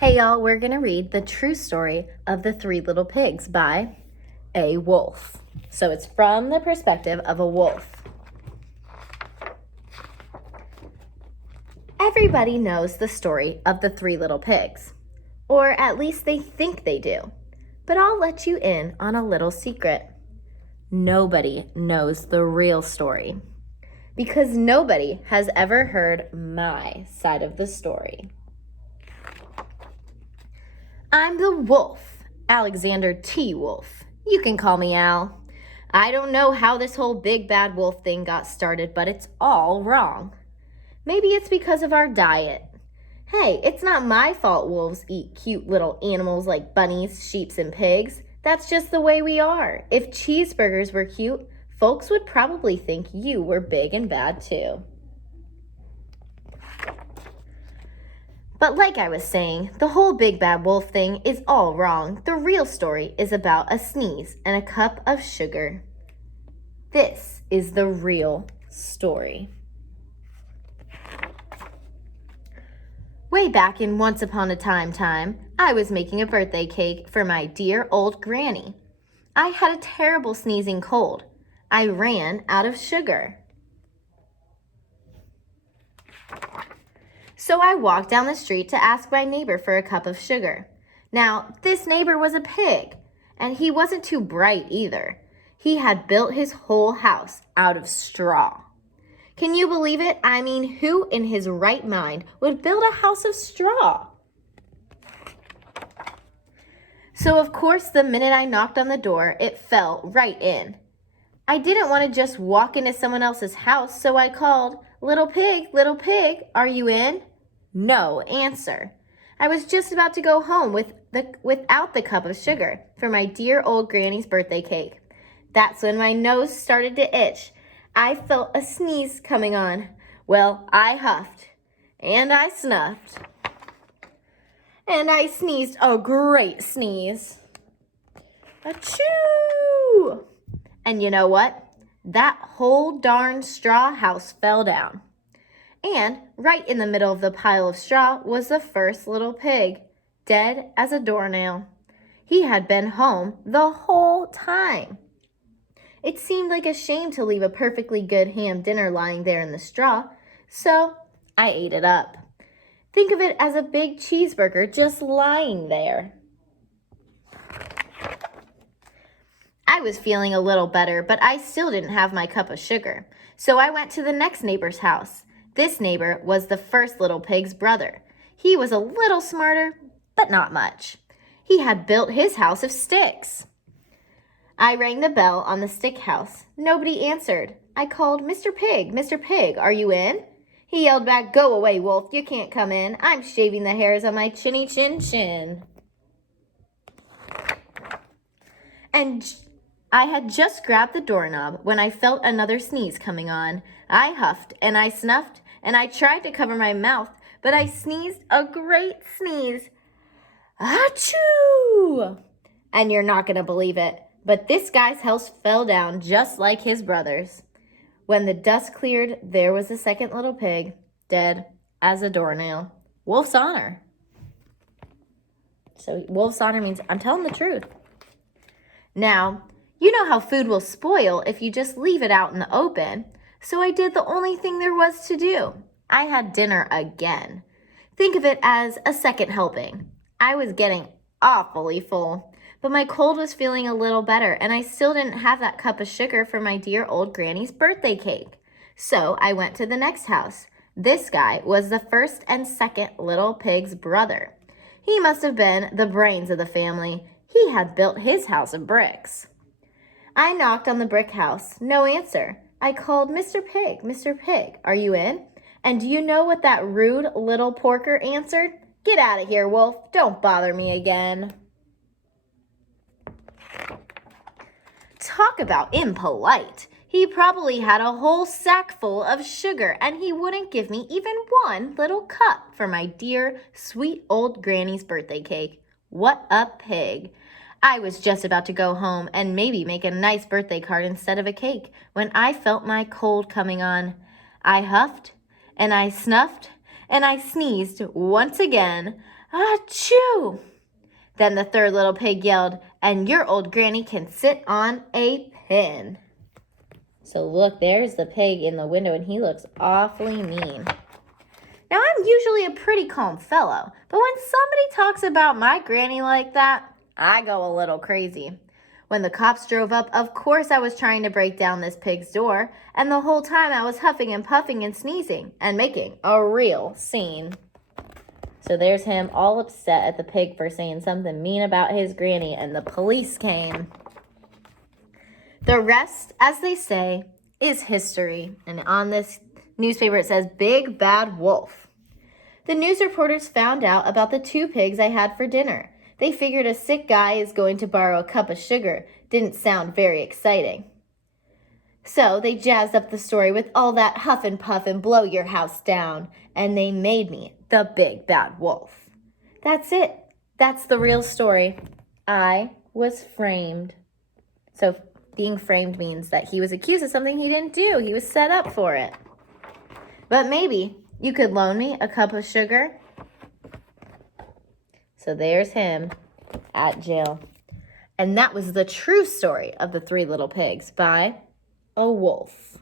Hey y'all, we're gonna read The True Story of the Three Little Pigs by a wolf. So it's from the perspective of a wolf. Everybody knows the story of the Three Little Pigs, or at least they think they do. But I'll let you in on a little secret. Nobody knows the real story, because nobody has ever heard my side of the story. I'm the wolf, Alexander T. Wolf. You can call me Al. I don't know how this whole big bad wolf thing got started, but it's all wrong. Maybe it's because of our diet. Hey, it's not my fault wolves eat cute little animals like bunnies, sheep, and pigs. That's just the way we are. If cheeseburgers were cute, folks would probably think you were big and bad too. But like I was saying, the whole big bad wolf thing is all wrong. The real story is about a sneeze and a cup of sugar. This is the real story. Way back in Once Upon a Time, I was making a birthday cake for my dear old granny. I had a terrible sneezing cold. I ran out of sugar. So I walked down the street to ask my neighbor for a cup of sugar. Now, this neighbor was a pig, and he wasn't too bright either. He had built his whole house out of straw. Can you believe it? I mean, who in his right mind would build a house of straw? So, of course, the minute I knocked on the door, it fell right in. I didn't want to just walk into someone else's house, so I called, little pig, are you in? No answer. I was just about to go home without the cup of sugar for my dear old granny's birthday cake. That's when my nose started to itch. I felt a sneeze coming on. Well, I huffed, and I snuffed, and I sneezed a great sneeze. Achoo! And you know what? That whole darn straw house fell down. And right in the middle of the pile of straw was the first little pig, dead as a doornail. He had been home the whole time. It seemed like a shame to leave a perfectly good ham dinner lying there in the straw, so I ate it up. Think of it as a big cheeseburger just lying there. I was feeling a little better, but I still didn't have my cup of sugar, so I went to the next neighbor's house. This neighbor was the first little pig's brother. He was a little smarter, but not much. He had built his house of sticks. I rang the bell on the stick house. Nobody answered. I called, Mr. Pig, are you in? He yelled back, go away, wolf, you can't come in. I'm shaving the hairs on my chinny chin chin. And I had just grabbed the doorknob when I felt another sneeze coming on. I huffed and I snuffed and I tried to cover my mouth, but I sneezed a great sneeze. Achoo! And you're not going to believe it, but this guy's house fell down just like his brother's. When the dust cleared, there was the second little pig, dead as a doornail. Wolf's honor. So wolf's honor means I'm telling the truth. Now, you know how food will spoil if you just leave it out in the open. So I did the only thing there was to do. I had dinner again. Think of it as a second helping. I was getting awfully full, but my cold was feeling a little better, and I still didn't have that cup of sugar for my dear old granny's birthday cake. So I went to the next house. This guy was the first and second little pig's brother. He must have been the brains of the family. He had built his house of bricks. I knocked on the brick house. No answer. I called, Mr. Pig, are you in? And do you know what that rude little porker answered? Get out of here, wolf. Don't bother me again. Talk about impolite. He probably had a whole sack full of sugar, and he wouldn't give me even one little cup for my dear, sweet old granny's birthday cake. What a pig. I was just about to go home and maybe make a nice birthday card instead of a cake when I felt my cold coming on. I huffed, and I snuffed, and I sneezed once again. Achoo! Then the third little pig yelled, and your old granny can sit on a pin. So look, there's the pig in the window, and he looks awfully mean. Now, I'm usually a pretty calm fellow, but when somebody talks about my granny like that, I go a little crazy. When the cops drove up, of course I was trying to break down this pig's door, and the whole time I was huffing and puffing and sneezing and making a real scene. So there's him all upset at the pig for saying something mean about his granny, and the police came. The rest, as they say, is history. And on this newspaper it says, Big Bad Wolf. The news reporters found out about the 2 pigs I had for dinner. They figured a sick guy is going to borrow a cup of sugar. Didn't sound very exciting. So they jazzed up the story with all that huff and puff and blow your house down. And they made me the Big Bad Wolf. That's it. That's the real story. I was framed. So being framed means that he was accused of something he didn't do. He was set up for it. But maybe you could loan me a cup of sugar. So there's him at jail. And that was the true story of the 3 little pigs by a wolf.